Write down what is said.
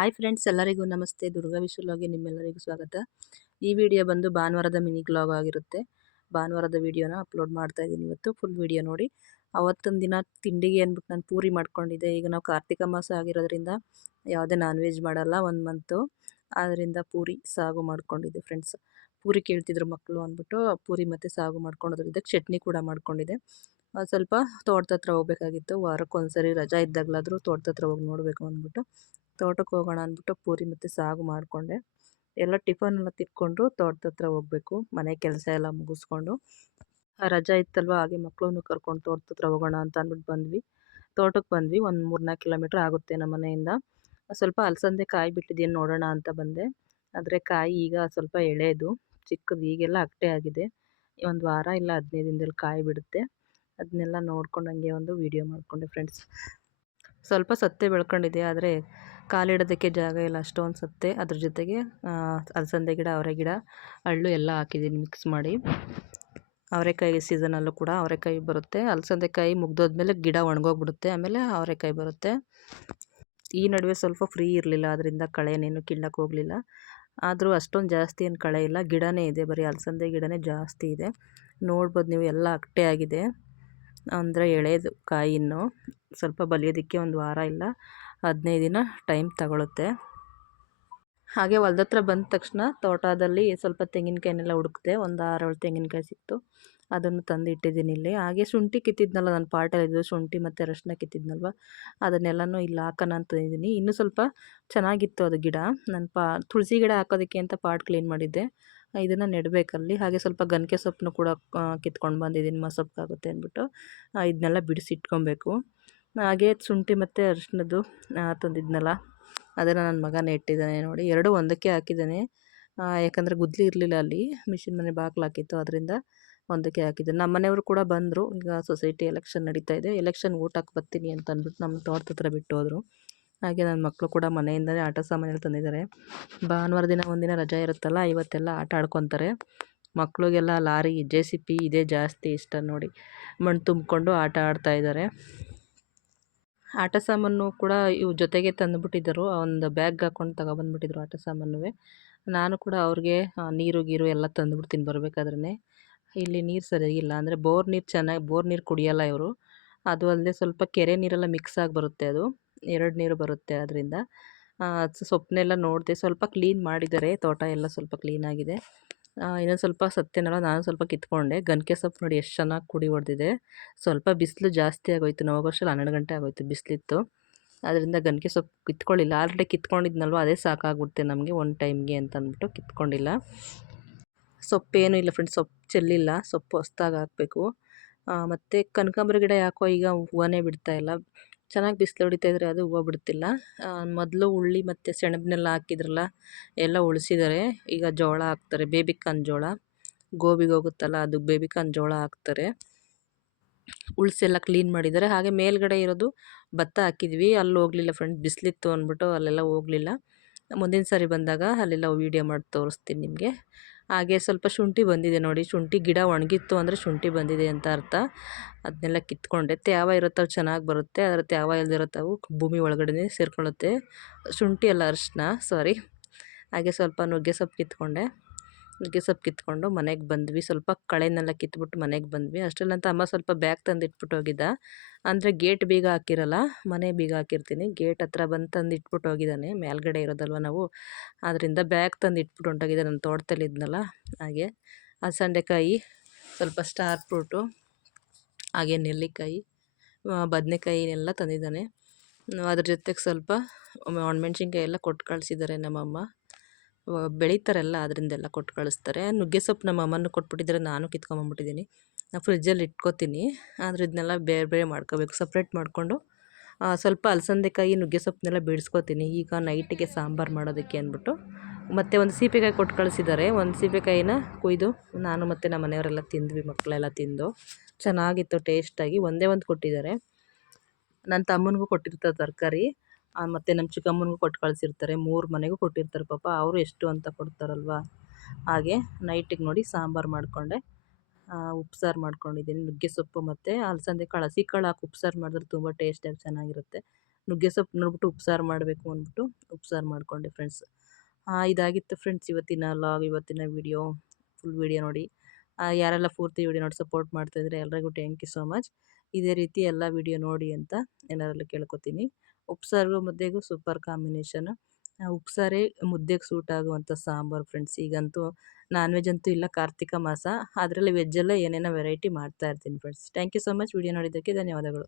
Hi friends, ಎಲ್ಲರಿಗೂ ನಮಸ್ತೆ. ದುರ್ಗಾ ವಿಶ್ವಲಾಗೆ ನಿಮ್ಮೆಲ್ಲರಿಗೂ ಸ್ವಾಗತ. ಈ ವಿಡಿಯೋ ಬಂದು ಭಾನುವಾರದ ಮಿನಿ ಬ್ಲಾಗ್ ಆಗಿರುತ್ತೆ. ಭಾನುವಾರದ ವಿಡಿಯೋನ ಅಪ್ಲೋಡ್ ಮಾಡ್ತಾ ಇದ್ದೀನಿ. ಇವತ್ತು ಫುಲ್ ವಿಡಿಯೋ ನೋಡಿ. ಅವತ್ತೊಂದು ದಿನ ತಿಂಡಿಗೆ ಅಂದ್ಬಿಟ್ಟು ನಾನು ಪೂರಿ ಮಾಡ್ಕೊಂಡಿದ್ದೆ. ಈಗ ನಾವು ಕಾರ್ತಿಕ ಮಾಸ ಆಗಿರೋದ್ರಿಂದ ಯಾವುದೇ ನಾನ್ ವೆಜ್ ಮಾಡಲ್ಲ 1 ಮಂತು. ಆದ್ದರಿಂದ ಪೂರಿ ಸಾಗು ಮಾಡ್ಕೊಂಡಿದ್ದೆ ಫ್ರೆಂಡ್ಸ್. ಪೂರಿ ಕೇಳ್ತಿದ್ರು ಮಕ್ಕಳು ಅಂದ್ಬಿಟ್ಟು ಪೂರಿ ಮತ್ತು ಸಾಗು ಮಾಡ್ಕೊಂಡಿದ್ರಿಂದ ಚಟ್ನಿ ಕೂಡ ಮಾಡ್ಕೊಂಡಿದ್ದೆ. ಸ್ವಲ್ಪ ತೋಟದ ಹತ್ರ ಹೋಗ್ಬೇಕಾಗಿತ್ತು. ವಾರಕ್ಕೊಂದ್ಸರಿ ರಜಾ ಇದ್ದಾಗಲಾದರೂ ತೋಟದ ಹತ್ರ ಹೋಗಿ ನೋಡಬೇಕು ಅಂದ್ಬಿಟ್ಟು ತೋಟಕ್ಕೆ ಹೋಗೋಣ ಅಂದ್ಬಿಟ್ಟು ಪೂರಿ ಮತ್ತು ಸಾಗು ಮಾಡಿಕೊಂಡೆ. ಎಲ್ಲ ಟಿಫನ್ ಎಲ್ಲ ತಿಕ್ಕೊಂಡು ತೋಟದ ಹತ್ರ ಹೋಗಬೇಕು. ಮನೆ ಕೆಲಸ ಎಲ್ಲ ಮುಗಿಸ್ಕೊಂಡು ರಜಾ ಇತ್ತಲ್ವ, ಹಾಗೆ ಮಕ್ಕಳನ್ನು ಕರ್ಕೊಂಡು ತೋಟದ ಹತ್ರ ಹೋಗೋಣ ಅಂತ ಅಂದ್ಬಿಟ್ಟು ಬಂದ್ವಿ. ತೋಟಕ್ಕೆ ಬಂದ್ವಿ. ಒಂದು 3-4 ಕಿಲೋಮೀಟ್ರ್ ಆಗುತ್ತೆ ನಮ್ಮ ಮನೆಯಿಂದ. ಸ್ವಲ್ಪ ಅಲಸಂದೆ ಕಾಯಿ ಬಿಟ್ಟಿದ್ದೇನು ನೋಡೋಣ ಅಂತ ಬಂದೆ. ಆದರೆ ಕಾಯಿ ಈಗ ಸ್ವಲ್ಪ ಎಳೆದು ಚಿಕ್ಕದು, ಈಗೆಲ್ಲ ಅಗಟೆ ಆಗಿದೆ. ಒಂದು ವಾರ ಇಲ್ಲ 15 ದಿನದಲ್ಲಿ ಕಾಯಿ ಬಿಡುತ್ತೆ. ಅದನ್ನೆಲ್ಲ ನೋಡ್ಕೊಂಡು ಹಂಗೆ ಒಂದು ವೀಡಿಯೋ ಮಾಡಿಕೊಂಡೆ ಫ್ರೆಂಡ್ಸ್. ಸ್ವಲ್ಪ ಸತ್ತೆ ಬೆಳ್ಕೊಂಡಿದೆ, ಆದರೆ ಕಾಲಿಡೋದಕ್ಕೆ ಜಾಗ ಇಲ್ಲ, ಅಷ್ಟೊಂದು ಸತ್ತೆ. ಅದ್ರ ಜೊತೆಗೆ ಅಲಸಂದೆ ಗಿಡ, ಅವರೆ ಗಿಡ, ಹಳ್ಳು ಎಲ್ಲ ಹಾಕಿದ್ದೀನಿ ಮಿಕ್ಸ್ ಮಾಡಿ. ಅವರೆಕಾಯಿ ಸೀಸನಲ್ಲೂ ಕೂಡ ಅವರೆಕಾಯಿ ಬರುತ್ತೆ. ಅಲಸಂದೆಕಾಯಿ ಮುಗ್ದೋದ್ಮೇಲೆ ಗಿಡ ಒಣಗೋಗ್ಬಿಡುತ್ತೆ, ಆಮೇಲೆ ಅವರೆಕಾಯಿ ಬರುತ್ತೆ. ಈ ನಡುವೆ ಸ್ವಲ್ಪ ಫ್ರೀ ಇರಲಿಲ್ಲ, ಅದರಿಂದ ಕಳೆನೇನು ಕೀಳಕ್ಕೆ ಹೋಗಲಿಲ್ಲ. ಆದರೂ ಅಷ್ಟೊಂದು ಜಾಸ್ತಿ ಏನು ಕಳೆ ಇಲ್ಲ, ಗಿಡನೇ ಇದೆ, ಬರೀ ಅಲಸಂದೆ ಗಿಡನೇ ಜಾಸ್ತಿ ಇದೆ. ನೋಡ್ಬೋದು ನೀವು, ಎಲ್ಲ ಅಗಟೆ ಆಗಿದೆ. ಅಂದರೆ ಎಳೆದು ಕಾಯಿ ಇನ್ನೂ ಸ್ವಲ್ಪ ಬಲಿಯೋದಕ್ಕೆ ಒಂದು ವಾರ ಇಲ್ಲ 15 ದಿನ ಟೈಮ್ ತಗೊಳುತ್ತೆ. ಹಾಗೆ ಹೊಲ್ದ ಹತ್ರ ಬಂದ ತಕ್ಷಣ ತೋಟದಲ್ಲಿ ಸ್ವಲ್ಪ ತೆಂಗಿನಕಾಯಿನೆಲ್ಲ ಹುಡುಕ್ತೆ. ಒಂದು 6-7 ತೆಂಗಿನಕಾಯಿ ಸಿಕ್ತು, ಅದನ್ನು ತಂದು ಇಟ್ಟಿದ್ದೀನಿ ಇಲ್ಲಿ. ಹಾಗೆ ಶುಂಠಿ ಕಿತ್ತಿದ್ನಲ್ಲ ನಾನು ಪಾಟಲ್ಲಿದ್ದು, ಶುಂಠಿ ಮತ್ತು ಅರಶಿನ ಕಿತ್ತಿದ್ನಲ್ವ, ಅದನ್ನೆಲ್ಲನೂ ಇಲ್ಲಿ ಹಾಕೋಣ ಅಂತಂದಿದ್ದೀನಿ. ಇನ್ನೂ ಸ್ವಲ್ಪ ಚೆನ್ನಾಗಿತ್ತು ಅದು ಗಿಡ. ನಾನು ತುಳಸಿ ಗಿಡ ಹಾಕೋದಕ್ಕೆ ಅಂತ ಪಾಟ್ ಕ್ಲೀನ್ ಮಾಡಿದ್ದೆ, ಇದನ್ನು ನೆಡಬೇಕಲ್ಲಿ. ಹಾಗೆ ಸ್ವಲ್ಪ ಗನ್ಕೆ ಸೊಪ್ಪನ್ನು ಕೂಡ ಕಿತ್ಕೊಂಡು ಬಂದಿದ್ದೀನಿ, ಮಸೊಪ್ಪಾಗುತ್ತೆ ಅಂದ್ಬಿಟ್ಟು. ಇದನ್ನೆಲ್ಲ ಬಿಡಿಸಿಟ್ಕೊಬೇಕು. ಹಾಗೆ ಶುಂಠಿ ಮತ್ತು ಅರಿಶಿನದ್ದು ತಂದಿದ್ನಲ್ಲ, ಅದನ್ನು ನನ್ನ ಮಗ ನೆಟ್ಟಿದ್ದಾನೆ ನೋಡಿ. 2 ಒಂದಕ್ಕೆ ಹಾಕಿದ್ದಾನೆ. ಯಾಕಂದರೆ ಗುದ್ಲಿ ಇರಲಿಲ್ಲ ಅಲ್ಲಿ, ಮಿಷಿನ್ ಮನೆ ಬಾಗಿಲು ಹಾಕಿತ್ತು, ಅದರಿಂದ ಒಂದಕ್ಕೆ ಹಾಕಿದ್ದಾನೆ. ನಮ್ಮ ಮನೆಯವರು ಕೂಡ ಬಂದರು. ಈಗ ಸೊಸೈಟಿ ಎಲೆಕ್ಷನ್ ನಡೀತಾ ಇದೆ, ಎಲೆಕ್ಷನ್ ಓಟ್ ಹಾಕಿ ಬರ್ತೀನಿ ಅಂತ ಅಂದ್ಬಿಟ್ಟು ನಮ್ಮ ತೋಟದ ಹತ್ರ ಬಿಟ್ಟು ಹೋದರು. ಹಾಗೆ ನನ್ನ ಮಕ್ಕಳು ಕೂಡ ಮನೆಯಿಂದಲೇ ಆಟ ಸಾಮಾನೆಲ್ಲ ತಂದಿದ್ದಾರೆ. ಭಾನುವಾರ ದಿನ ಒಂದಿನ ರಜಾ ಇರುತ್ತಲ್ಲ, ಇವತ್ತೆಲ್ಲ ಆಟ ಆಡ್ಕೊತಾರೆ. ಮಕ್ಕಳಿಗೆಲ್ಲ ಲಾರಿ, JCB ಇದೇ ಜಾಸ್ತಿ ಇಷ್ಟ ನೋಡಿ. ಮಣ್ಣು ತುಂಬಿಕೊಂಡು ಆಟ ಆಡ್ತಾಯಿದ್ದಾರೆ. ಆಟ ಸಾಮಾನು ಕೂಡ ಇವು ಜೊತೆಗೆ ತಂದುಬಿಟ್ಟಿದ್ದರು. ಒಂದು ಬ್ಯಾಗ್ ಹಾಕ್ಕೊಂಡು ತಗೊಬಂದ್ಬಿಟ್ಟಿದ್ರು ಆಟ ಸಾಮಾನುವೆ. ನಾನು ಕೂಡ ಅವ್ರಿಗೆ ನೀರು ಗೀರು ಎಲ್ಲ ತಂದುಬಿಡ್ತೀನಿ ಬರಬೇಕಾದ್ರೆ. ಇಲ್ಲಿ ನೀರು ಸರಿಯಿಲ್ಲ, ಅಂದರೆ ಬೋರ್ ನೀರು ಕುಡಿಯೋಲ್ಲ ಇವರು. ಅದು ಅಲ್ಲದೆ ಸ್ವಲ್ಪ ಕೆರೆ ನೀರೆಲ್ಲ ಮಿಕ್ಸ್ ಆಗಿ ಬರುತ್ತೆ, ಅದು 2 ನೀರು ಬರುತ್ತೆ. ಅದರಿಂದ ಸೊಪ್ಪನ್ನೆಲ್ಲ ನೋಡಿದೆ, ಸ್ವಲ್ಪ ಕ್ಲೀನ್ ಮಾಡಿದ್ದಾರೆ. ತೋಟ ಎಲ್ಲ ಸ್ವಲ್ಪ ಕ್ಲೀನಾಗಿದೆ. ಇನ್ನೊಂದು ಸ್ವಲ್ಪ ಸತ್ತೇನಲ್ಲ, ನಾನು ಸ್ವಲ್ಪ ಕಿತ್ಕೊಂಡೆ. ಗನ್ಕೆ ಸೊಪ್ಪು ನೋಡಿ ಎಷ್ಟು ಚೆನ್ನಾಗಿ ಕುಡಿ ಹೊಡೆದಿದೆ. ಸ್ವಲ್ಪ ಬಿಸಿಲು ಜಾಸ್ತಿ ಆಗೋಯ್ತು, ನಾವು ಹೋಗೋಷ್ಟರಲ್ಲಿ 12 ಗಂಟೆ ಆಗೋಯ್ತು, ಬಿಸಿಲಿತ್ತು. ಅದರಿಂದ ಗನ್ಕೆ ಸೊಪ್ಪು ಕಿತ್ಕೊಳ್ಳಿಲ್ಲ. ಆಲ್ರೆಡಿ ಕಿತ್ಕೊಂಡಿದ್ನಲ್ವ, ಅದೇ ಸಾಕಾಗ್ಬಿಡುತ್ತೆ ನಮಗೆ ಒಂದು ಟೈಮ್ಗೆ ಅಂತ ಅಂದ್ಬಿಟ್ಟು ಕಿತ್ಕೊಂಡಿಲ್ಲ. ಸೊಪ್ಪೇನೂ ಇಲ್ಲ ಫ್ರೆಂಡ್ಸ್, ಸೊಪ್ಪು ಚೆಲ್ಲಿಲ್ಲ, ಸೊಪ್ಪು ಹೊಸ್ದಾಗಿ ಹಾಕಬೇಕು. ಮತ್ತು ಕನಕಾಂಬರ ಗಿಡ ಯಾಕೋ ಈಗ ಹೂವನೇ ಬಿಡ್ತಾಯಿಲ್ಲ. ಚೆನ್ನಾಗಿ ಬಿಸಿಲು ಹೊಡಿತಾಯಿದ್ರೆ ಅದು ಹೂವು ಬಿಡ್ತಿಲ್ಲ. ಮೊದಲು ಉಳ್ಳಿ ಮತ್ತು ಸೆಣಬನ್ನೆಲ್ಲ ಹಾಕಿದ್ರಲ್ಲ, ಎಲ್ಲ ಉಳಿಸಿದ್ದಾರೆ. ಈಗ ಜೋಳ ಹಾಕ್ತಾರೆ, ಬೇಬಿಕಾರ್ನ್ ಜೋಳ, ಗೋಬಿಗೆ ಹೋಗುತ್ತಲ್ಲ ಅದು ಬೇಬಿಕಾರ್ನ್ ಜೋಳ ಹಾಕ್ತಾರೆ. ಉಳಿಸೆಲ್ಲ ಕ್ಲೀನ್ ಮಾಡಿದ್ದಾರೆ. ಹಾಗೆ ಮೇಲ್ಗಡೆ ಇರೋದು ಭತ್ತ ಹಾಕಿದ್ವಿ, ಅಲ್ಲಿ ಹೋಗಲಿಲ್ಲ ಫ್ರೆಂಡ್ಸ್, ಬಿಸಿಲಿತ್ತು ಅಂದ್ಬಿಟ್ಟು ಅಲ್ಲೆಲ್ಲ ಹೋಗಲಿಲ್ಲ. ಮುಂದಿನ ಸಾರಿ ಬಂದಾಗ ಅಲ್ಲೆಲ್ಲ ವೀಡಿಯೋ ಮಾಡಿ ತೋರಿಸ್ತೀನಿ ನಿಮಗೆ. ಹಾಗೆ ಸ್ವಲ್ಪ ಶುಂಠಿ ಬಂದಿದೆ ನೋಡಿ. ಶುಂಠಿ ಗಿಡ ಒಣಗಿತ್ತು ಅಂದರೆ ಶುಂಠಿ ಬಂದಿದೆ ಅಂತ ಅರ್ಥ. ಅದನ್ನೆಲ್ಲ ಕಿತ್ಕೊಂಡೆ. ತ್ಯಾವ ಇರುತ್ತವು ಚೆನ್ನಾಗಿ ಬರುತ್ತೆ, ಆದರೆ ತ್ಯಾವ ಇಲ್ದಿರುತ್ತವು ಭೂಮಿ ಒಳಗಡೆ ಸೇರಿಕೊಳ್ಳುತ್ತೆ. ಶುಂಠಿ ಅಲ್ಲ, ಅರಿಶಿನ, ಸಾರಿ. ಹಾಗೆ ಸ್ವಲ್ಪ ನುಗ್ಗೆ ಸೊಪ್ಪು ಕಿತ್ಕೊಂಡು ಮನೆಗೆ ಬಂದ್ವಿ. ಸ್ವಲ್ಪ ಕಳೆನೆಲ್ಲ ಕಿತ್ಬಿಟ್ಟು ಮನೆಗೆ ಬಂದ್ವಿ. ಅಷ್ಟರಲ್ಲಂತ ಅಮ್ಮ ಸ್ವಲ್ಪ ಬ್ಯಾಗ್ ತಂದು ಇಟ್ಬಿಟ್ಟು ಹೋಗಿದ್ದ. ಅಂದರೆ ಗೇಟ್ ಬೀಗ ಹಾಕಿರಲ್ಲ, ಮನೆ ಬೀಗ ಹಾಕಿರ್ತೀನಿ. ಗೇಟ್ ಹತ್ರ ಬಂದು ತಂದು ಇಟ್ಬಿಟ್ಟು ಹೋಗಿದ್ದಾನೆ, ಮೇಲ್ಗಡೆ ಇರೋದಲ್ವ ನಾವು, ಅದರಿಂದ ಬ್ಯಾಗ್ ತಂದು ಇಟ್ಬಿಟ್ಟು ಹೊಂಟೋಗಿದ್ದೆ. ನನ್ನ ತೋಟದಲ್ಲಿ ಇದ್ನಲ್ಲ. ಹಾಗೆ ಅಲಸಂದೆಕಾಯಿ, ಸ್ವಲ್ಪ ಸ್ಟಾರ್ ಫ್ರೂಟು, ಹಾಗೆ ನೆಲ್ಲಿಕಾಯಿ, ಬದನೆಕಾಯಿನೆಲ್ಲ ತಂದಿದ್ದಾನೆ. ಅದ್ರ ಜೊತೆಗೆ ಸ್ವಲ್ಪ ಒಣಮೆಣ್ಸಿನ್ಕಾಯಿ ಎಲ್ಲ ಕೊಟ್ಟು ಕಳಿಸಿದ್ದಾರೆ ನಮ್ಮಮ್ಮ. ಬೆಳೀತಾರೆಲ್ಲ, ಅದರಿಂದೆಲ್ಲ ಕೊಟ್ಟು ಕಳಿಸ್ತಾರೆ. ನುಗ್ಗೆ ಸೊಪ್ಪು ನಮ್ಮ ಅಮ್ಮನೂ ಕೊಟ್ಬಿಟ್ಟಿದ್ದಾರೆ, ನಾನು ಕಿತ್ಕೊಂಬಂದ್ಬಿಟ್ಟಿದ್ದೀನಿ. ನಾನು ಫ್ರಿಜ್ಜಲ್ಲಿ ಇಟ್ಕೋತೀನಿ. ಆದರೆ ಇದನ್ನೆಲ್ಲ ಬೇರೆ ಬೇರೆ ಮಾಡ್ಕೋಬೇಕು, ಸಪ್ರೇಟ್ ಮಾಡಿಕೊಂಡು. ಸ್ವಲ್ಪ ಅಲಸಂದೆಕಾಯಿ ನುಗ್ಗೆ ಸೊಪ್ಪನ್ನೆಲ್ಲ ಬಿಡಿಸ್ಕೋತೀನಿ ಈಗ ನೈಟಿಗೆ ಸಾಂಬಾರು ಮಾಡೋದಕ್ಕೆ ಅಂದ್ಬಿಟ್ಟು. ಮತ್ತು ಒಂದು ಸೀಬೆಕಾಯಿ ಕೊಟ್ಟು ಕಳಿಸಿದ್ದಾರೆ. ಒಂದು ಸೀಬೆಕಾಯಿನ ಕೊಯ್ದು ನಾನು ಮತ್ತು ನಮ್ಮ ಮನೆಯವರೆಲ್ಲ ತಿಂದ್ವಿ, ಮಕ್ಕಳೆಲ್ಲ ತಿಂದು. ಚೆನ್ನಾಗಿತ್ತು ಟೇಸ್ಟಾಗಿ. ಒಂದೇ ಒಂದು ಕೊಟ್ಟಿದ್ದಾರೆ. ನನ್ನ ತಮ್ಮನಿಗೂ ಕೊಟ್ಟಿರ್ತಾರೆ ತರಕಾರಿ, ಮತ್ತು ನಮ್ಮ ಚಿಕ್ಕಮ್ಮನಿಗೂ ಕೊಟ್ಟು ಕಳಿಸಿರ್ತಾರೆ. 3 ಮನೆಗೂ ಕೊಟ್ಟಿರ್ತಾರೆ ಪಾಪ, ಅವರು ಎಷ್ಟು ಅಂತ ಕೊಡ್ತಾರಲ್ವ. ಹಾಗೆ ನೈಟಿಗೆ ನೋಡಿ ಸಾಂಬಾರು ಮಾಡಿಕೊಂಡೆ. ಉಪ್ಸಾರು ಮಾಡ್ಕೊಂಡಿದ್ದೀನಿ. ನುಗ್ಗೆ ಸೊಪ್ಪು ಮತ್ತು ಅಲಸಂದೆ ಕಾಳು, ಹಸಿ ಕಾಳು ಹಾಕಿ ಉಪ್ಸಾರು ಮಾಡಿದ್ರೆ ತುಂಬ ಟೇಸ್ಟಾಗಿ ಚೆನ್ನಾಗಿರುತ್ತೆ. ನುಗ್ಗೆ ಸೊಪ್ಪು ನೋಡ್ಬಿಟ್ಟು ಉಪ್ಸಾರು ಮಾಡಬೇಕು ಅಂದ್ಬಿಟ್ಟು ಉಪ್ಸಾರು ಮಾಡಿಕೊಂಡೆ ಫ್ರೆಂಡ್ಸ್. ಇದಾಗಿತ್ತು ಫ್ರೆಂಡ್ಸ್ ಇವತ್ತಿನ ಲಾಗ್, ಇವತ್ತಿನ ವಿಡಿಯೋ. ಫುಲ್ ವಿಡಿಯೋ ನೋಡಿ. ಯಾರೆಲ್ಲ ಪೂರ್ತಿ ವಿಡಿಯೋ ನೋಡಿ ಸಪೋರ್ಟ್ ಮಾಡ್ತಾಯಿದ್ರೆ ಎಲ್ರಿಗೂ ಥ್ಯಾಂಕ್ ಯು ಸೋ ಮಚ್. ಇದೇ ರೀತಿ ಎಲ್ಲ ವಿಡಿಯೋ ನೋಡಿ ಅಂತ ಎಲ್ಲರಲ್ಲೂ ಕೇಳ್ಕೊತೀನಿ. ಉಪ್ಸಾರಿಗೂ ಮುದ್ದೆಗೂ ಸೂಪರ್ ಕಾಂಬಿನೇಷನು. ಉಪ್ಸಾರೇ ಮುದ್ದೆಗೆ ಸೂಟ್ ಆಗುವಂಥ ಸಾಂಬಾರು ಫ್ರೆಂಡ್ಸ್. ಈಗಂತೂ ನಾನ್ ವೆಜ್ ಅಂತೂ ಇಲ್ಲ, ಕಾರ್ತಿಕ ಮಾಸ. ಅದರಲ್ಲಿ ವೆಜ್ಜಲ್ಲೇ ಏನೇನೋ ವೆರೈಟಿ ಮಾಡ್ತಾ ಇರ್ತೀನಿ friends. Thank you so much video ನೋಡಿದ್ದಕ್ಕೆ ಧನ್ಯವಾದಗಳು.